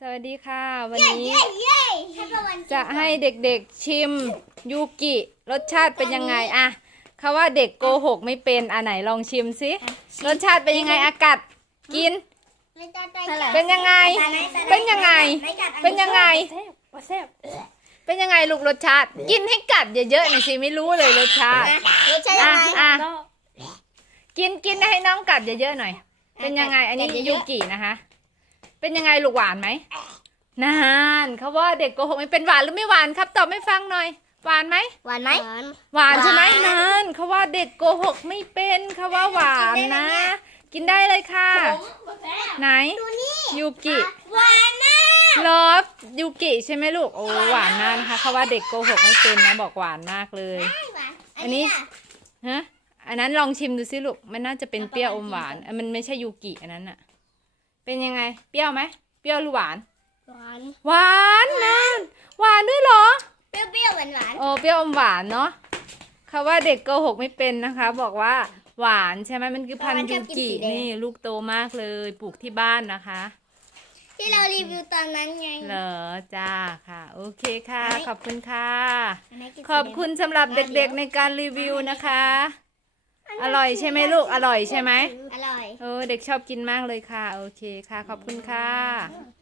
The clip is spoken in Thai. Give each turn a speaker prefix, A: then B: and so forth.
A: สวัสดีค่ะ วันนี้
B: เย้เย้ให้ประวัน
A: จะให้เด็กๆชิมยูกิรสชาติเป็นยังไงอะเขาว่าเด็กโกหกไม่เป็นอะไหนลองชิมสิรสชาติเป็นยังไงอากัดกิน
B: ไม่ต้องใจ
A: เป็นยังไง เป็นยังไง เป็นยังไง
C: แซ่บ
A: เป็นยังไงลูกรสชาติ กินให้กัดเยอะๆหน่อยสิไม่รู้เลยรสชาติ
B: รสชาติยั
A: อะ
B: งไง
A: อะ
C: ก็
A: กินกินให้น้องกัดเยอะๆหน่อย เป็นยังไง อันนี้
B: กัดเย
A: ยู
B: อะๆ
A: กินะคะ เป็นยังไงลูกหวานไหมนานเขาว่าเด็กโกหกไม่เป็นหวานหรือไม่หวานครับตอบไม่ฟังหน่อย หวานไหม
B: หวานไหม
A: หวานใช่ไหม
B: หวาน
A: นานเขาว่าเด็กโกหกไม่เป็นเขาว่าหวานนะ กินได้เลยค่ะ ไหน
B: ดูนี่
A: ยูกิ
B: หวานมาก
A: ลอฟยูกิใช่ไหมลูกโอ้หวานมากนะคะเขาว่าเด็กโกหกไม่เป็นนะบอกหวานมากเลย
B: หวาน
A: อันนี้ฮะอันนั้นลองชิมดูสิลูกมันน่าจะเป็นเปรี้ยวอมหวานอะมันไม่ใช่ยูกิอันนั้นอะ เป็นยังไง เปรี้ยวไหม เปรี้ยวหรือหวาน
B: หวาน
A: หวานนานหวานด้วยเหรอ
B: เปรี้ยวๆหวานหวาน
A: โอ้เปรี้ยวอมหวานเนาะเขาว่าเด็กโกหกไม่เป็นนะคะ บอกว่าหวานใช่ไหมมันคือพันธุ์ยูกินี่ลูกโตมากเลยปลูกที่บ้านนะคะ
B: ที่เรารีวิวตอนนั้นไง
A: เหรอจ้าค่ะ โอเคค่ะ
B: อันนี้
A: ขอบคุณค่ะ
B: อันไหนกินสี
A: ขอบคุณสำหรับเด็กๆในการรีวิวนะคะ อร่อยใช่ไหมลูก อร่อยใช่ไหม
B: อร่อย
A: เออเด็กชอบกินมากเลยค่ะ โอเคค่ะ ขอบคุณค่ะ